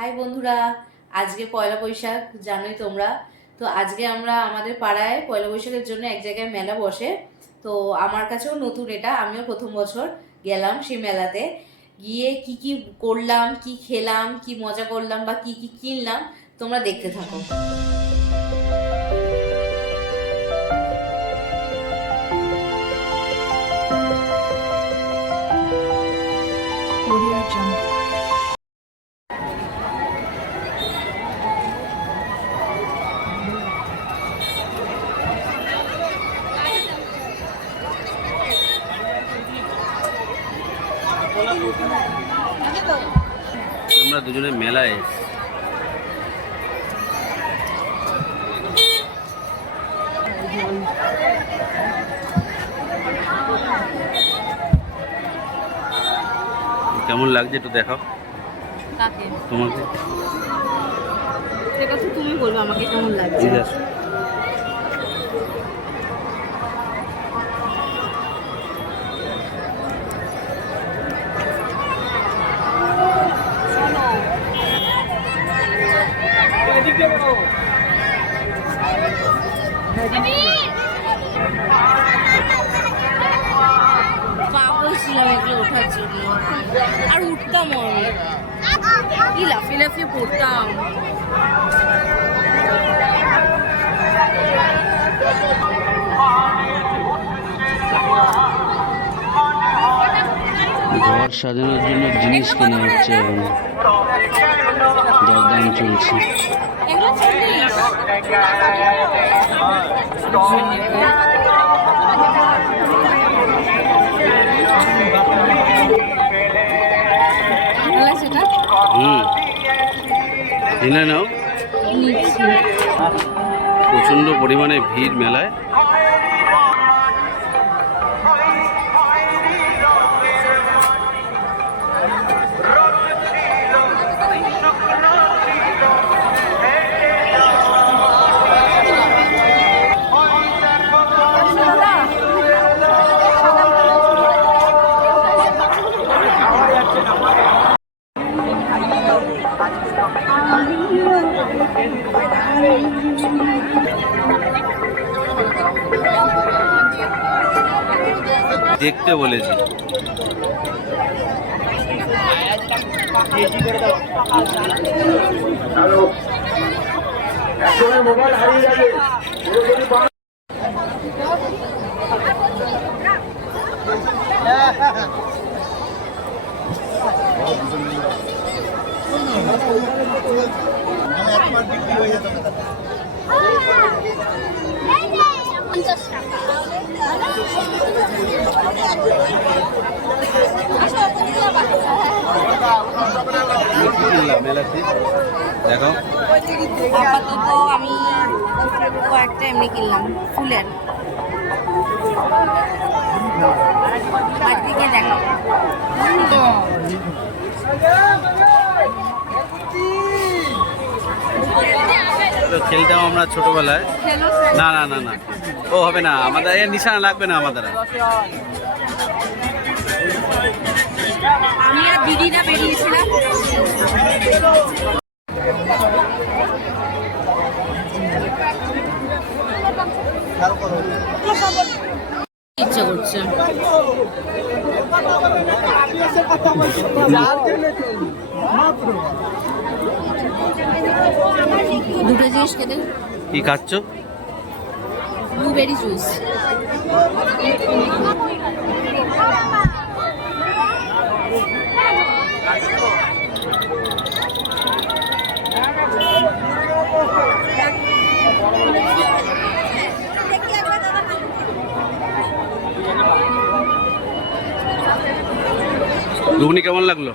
High বন্ধুরা। আজকে পয়লা বৈশাখ, জানোই তোমরা। তো আজকে আমরা আমাদের পাড়ায় পয়লা বৈশাখের জন্য এক জায়গায় মেলা বসে। তো আমার কাছেও নতুন এটা, আমিও প্রথম বছর গেলাম সেই মেলাতে। গিয়ে কি কি করলাম, কি খেলাম, কি মজা করলাম বা কি কি কিনলাম, তোমরা দেখতে থাকো. আমরা দুজনে মেলায়। কেমন লাগছে একটু দেখাও? তোমাকে? তো তুমি বলবে আমাকে কেমন লাগছে ঠিক আছে পাগল ছিলাম এগুলো ওঠার জন্য। আর উঠতাম আমি। কি লাফিয়ে লাফিয়ে পড়তাম। ঘর সাজানোর জন্য জিনিস কেনা হচ্ছে এখন। দরদাম চলছে। এগুলো কিনে নাও। প্রচণ্ড পরিমাণে ভিড় মেলায় দেখতে বলেছি। টাকা কি কিনলাম মেলাতে দেখো। আপাতত কয়েকটা এমনি কিনলাম ফুলের আর দিকে দেখো তো খেলতাম আমরা ছোটবেলায়। না না না না। ও হবে না আমাদের এর নিশানা লাগবে না আমাদের দিদিরা বেরিয়েছিলাম ইচ্ছা করছে। দুটো জিনিস খেতে। কি খাচ্ছ? ব্লুবেরি জুস ঘুগনি কেমন লাগল?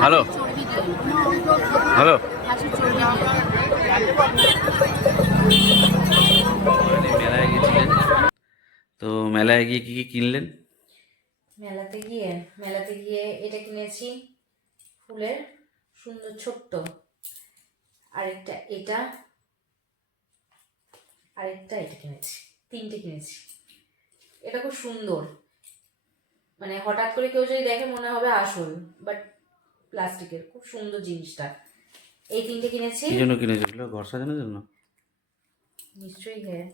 ভালো? ভালো মেলায় গেছিলেন তো মেলায় গিয়ে কি কি কিনলেন? মেলাতে গিয়ে মেলাতে গিয়ে এটা কিনেছি ফুলের সুন্দর ছোট্ট। আরেকটা এটা আরেকটা এটা কিনেছি তিনটে কিনেছি। এটা খুব সুন্দর। মানে হঠাৎ করে কেউ যদি দেখে মনে হবে আসল বাট প্লাস্টিকের খুব সুন্দর জিনিসটা। এই তিনটে কিনেছি। কি জন্য কিনেছিল ঘর সাজানোর জন্য? নিশ্চয়ই হ্যাঁ।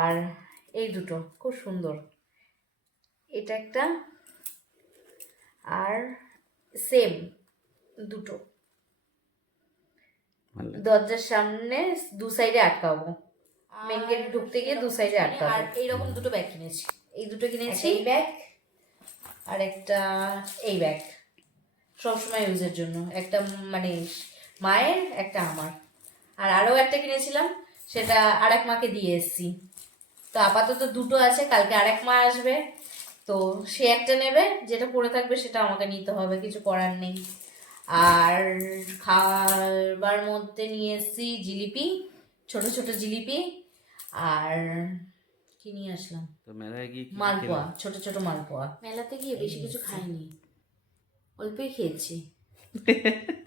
আর এই দুটো খুব সুন্দর। এটা একটা আর সেম দুটো। দরজার সামনে দু সাইডে আটকাবো। মেন গেটে ঢুকতে গিয়ে দু সাইডে আটকাবো। আর এইরকম দুটো ব্যাগ কিনেছি। এই দুটো কিনেছি। এই ব্যাগ আর একটা এই ব্যাগ সবসময় ইউজের জন্য। একটা মানে মায়ের একটা আমার। আর আরও একটা কিনেছিলাম সেটা আরেক মাকে দিয়ে এসেছি। তো আপাতত দুটো আছে কালকে আরেক মা আসবে। তো সে একটা নেবে যেটা পড়ে থাকবে সেটা আমাকে নিতে হবে কিছু করার নেই। আর খাবার মধ্যে নিয়ে এসেছি জিলিপি ছোট ছোট জিলিপি। আর কি নিয়ে আসলাম? মালপোয়া? ছোট ছোট মালপোয়া। মেলাতে গিয়ে বেশি কিছু খাইনি। অল্পই খেয়েছি।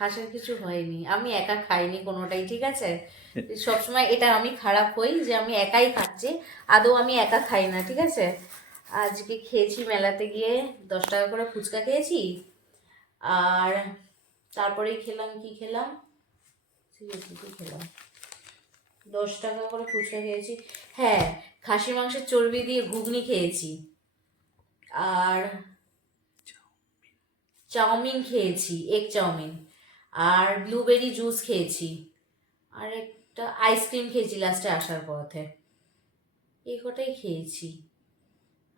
হাসার কিছু হয়নি। আমি একা খাইনি কোনোটাই ঠিক আছে? সবসময় এটা আমি খারাপ হই যে আমি একাই খাচ্ছি আদৌ আমি একা খাই না ঠিক আছে? আজকে খেয়েছি মেলাতে গিয়ে দশ টাকা করে ফুচকা খেয়েছি। আর তারপরেই খেলাম কি খেলাম? কি খেলাম? দশ টাকা করে ফুচকা খেয়েছি। হ্যাঁ খাসি মাংসের চর্বি দিয়ে ঘুগনি খেয়েছি। আর চাউমিন খেয়েছি এগ চাউমিন। আর ব্লুবেরি জুস খেয়েছি। আর একটা আইসক্রিম খেয়েছি লাস্টে আসার পথে। এই কটাই খেয়েছি।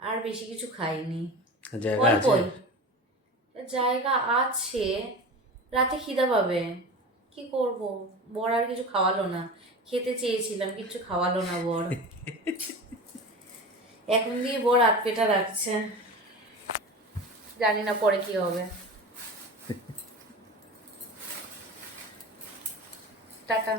আর বেশি কিছু খাইনি। জায়গা আছে? অল্পই জায়গা আছে। রাতে খিদা পাবে। কি করব? বর আর কিছু খাওয়ালো না। খেতে চেয়েছিলাম কিছু খাওয়ালো না বর। এখন দিয়ে বর হাত পেটা রাখছে। জানি না পরে কি হবে। টাটা।